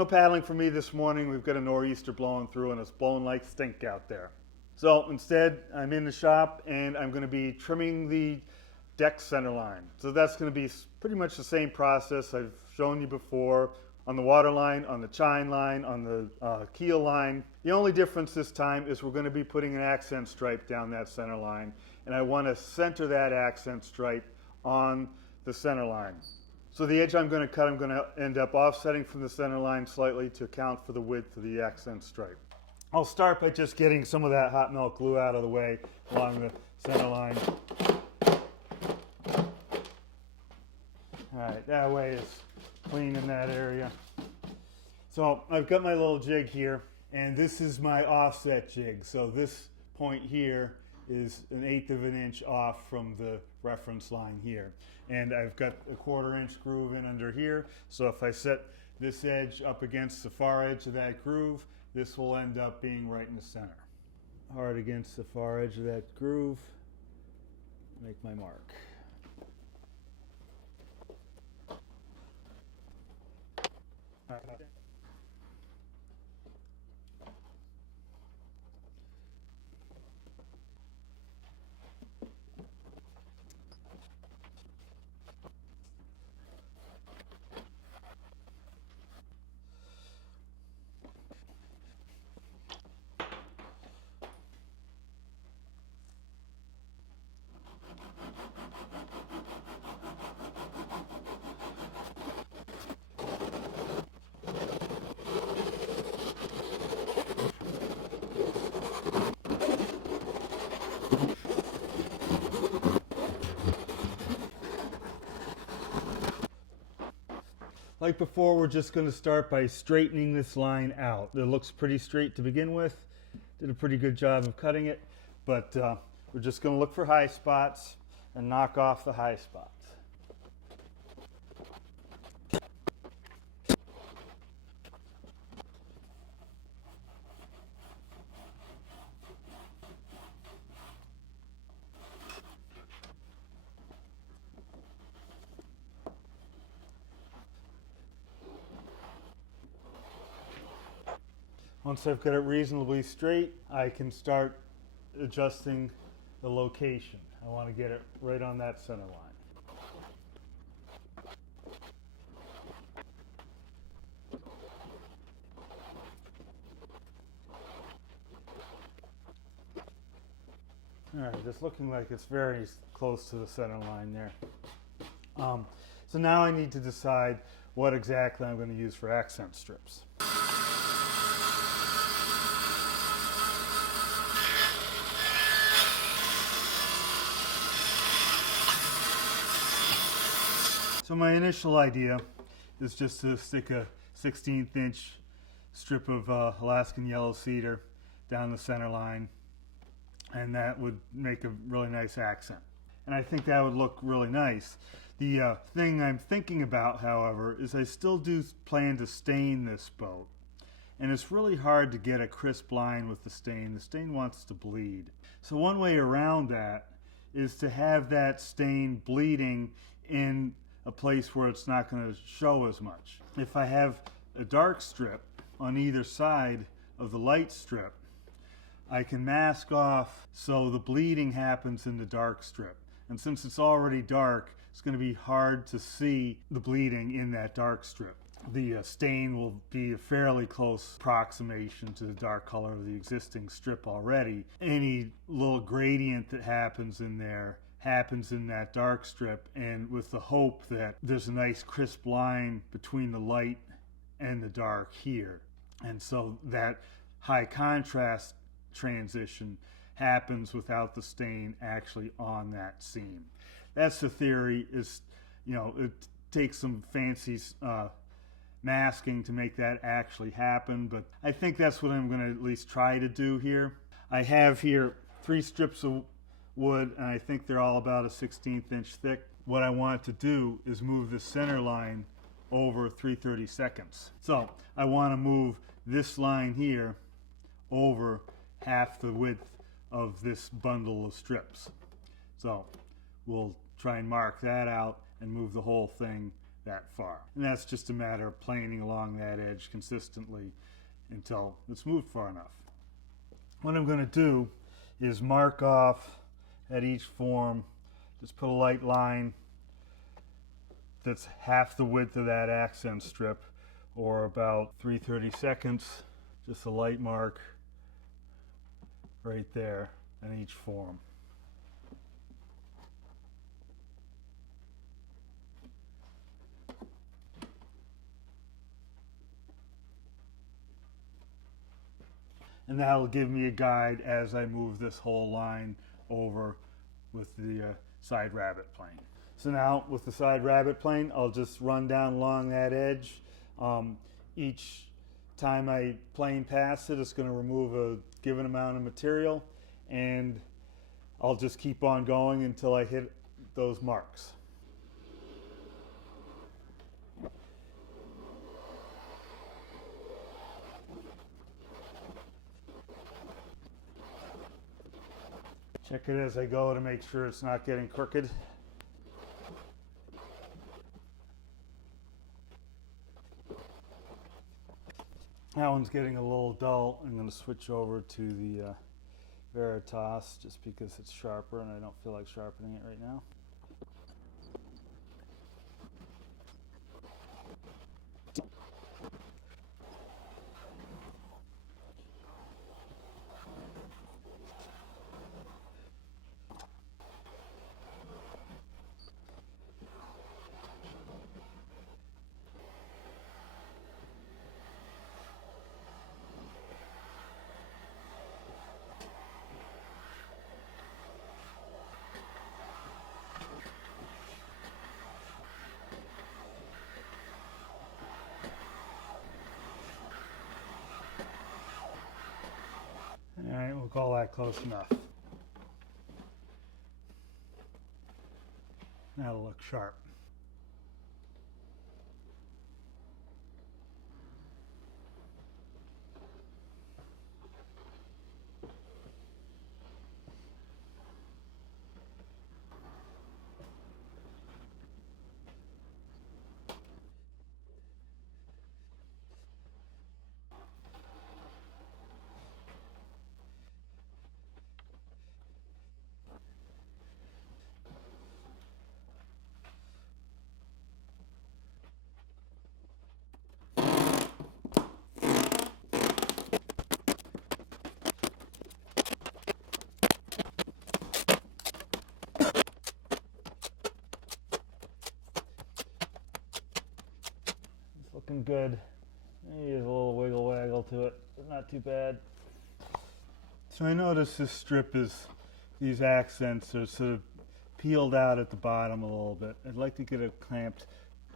no paddling for me this morning. We've got a nor'easter blowing through and it's blowing like stink out there. So instead, I'm in the shop and I'm going to be trimming the deck centerline. So that's going to be pretty much the same process I've shown you before on the water line, on the chine line, on the keel line. The only difference this time is we're going to be putting an accent stripe down that center line, and I want to center that accent stripe on the center line. So the edge I'm going to cut, I'm going to end up offsetting from the center line slightly to account for the width of the accent stripe. I'll start by just getting some of that hot melt glue out of the way along the center line. Alright, that way it's clean in that area. So I've got my little jig here, and this is my offset jig. So this point here is 1/8 of an inch off from the reference line here. And I've got a 1/4 inch groove in under here. So if I set this edge up against the far edge of that groove, this will end up being right in the center. Hard against the far edge of that groove, make my mark. Like before, we're just going to start by straightening this line out. It looks pretty straight to begin with. Did a pretty good job of cutting it, but we're just going to look for high spots and knock off the high spots. Once I've got it reasonably straight, I can start adjusting the location. I want to get it right on that center line. All right, it's looking like it's very close to the center line there. So now I need to decide what exactly I'm going to use for accent strips. So my initial idea is just to stick a 1/16 inch strip of Alaskan yellow cedar down the center line, and that would make a really nice accent. And I think that would look really nice. The thing I'm thinking about, however, is I still do plan to stain this boat. And it's really hard to get a crisp line with the stain. The stain wants to bleed. So one way around that is to have that stain bleeding in a place where it's not going to show as much. If I have a dark strip on either side of the light strip, I can mask off so the bleeding happens in the dark strip. And since it's already dark, it's going to be hard to see the bleeding in that dark strip. The stain will be a fairly close approximation to the dark color of the existing strip already. Any little gradient that happens in there happens in that dark strip, and with the hope that there's a nice crisp line between the light and the dark here. And so that high contrast transition happens without the stain actually on that seam. That's the theory. Is, you know, it takes some fancy masking to make that actually happen, but I think that's what I'm going to at least try to do here. I have here 3 strips of wood, and I think they're all about a 1/16 inch thick. What I want to do is move the center line over 3/32. So I want to move this line here over half the width of this bundle of strips. So we'll try and mark that out and move the whole thing that far. And that's just a matter of planing along that edge consistently until it's moved far enough. What I'm going to do is mark off at each form, just put a light line that's half the width of that accent strip, or about 3/32, just a light mark right there in each form. And that'll give me a guide as I move this whole line over with the side rabbet plane. So now with the side rabbet plane, I'll just run down along that edge. Each time I plane past it, it's going to remove a given amount of material, and I'll just keep on going until I hit those marks. Check it as I go to make sure it's not getting crooked. That one's getting a little dull. I'm going to switch over to the Veritas just because it's sharper and I don't feel like sharpening it right now. All right, we'll call that close enough. That'll look sharp. Looking good. Maybe there's a little wiggle waggle to it, but not too bad. So I notice this strip is, these accents are sort of peeled out at the bottom a little bit. I'd like to get it clamped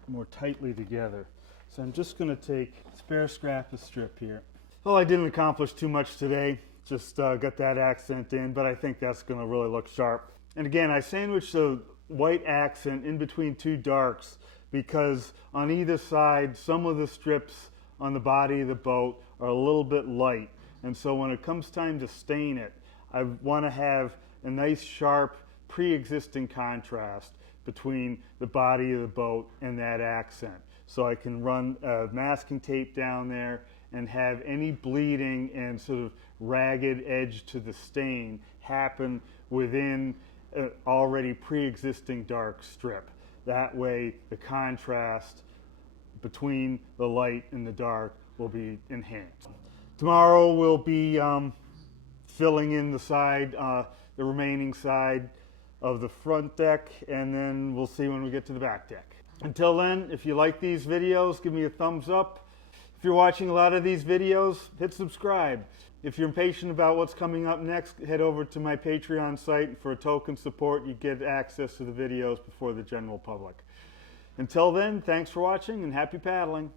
more tightly together. So I'm just going to take spare scrap of strip here. Well, I didn't accomplish too much today. Just got that accent in, but I think that's going to really look sharp. And again, I sandwiched the white accent in between two darks because on either side, some of the strips on the body of the boat are a little bit light. And so when it comes time to stain it, I want to have a nice sharp pre-existing contrast between the body of the boat and that accent. So I can run masking tape down there and have any bleeding and sort of ragged edge to the stain happen within an already pre-existing dark strip. That way the contrast between the light and the dark will be enhanced. Tomorrow we'll be filling in the side, the remaining side of the front deck, and then we'll see when we get to the back deck. Until then, if you like these videos, give me a thumbs up. If you're watching a lot of these videos, hit subscribe. If you're impatient about what's coming up next, head over to my Patreon site. For a token support, you get access to the videos before the general public. Until then, thanks for watching and happy paddling.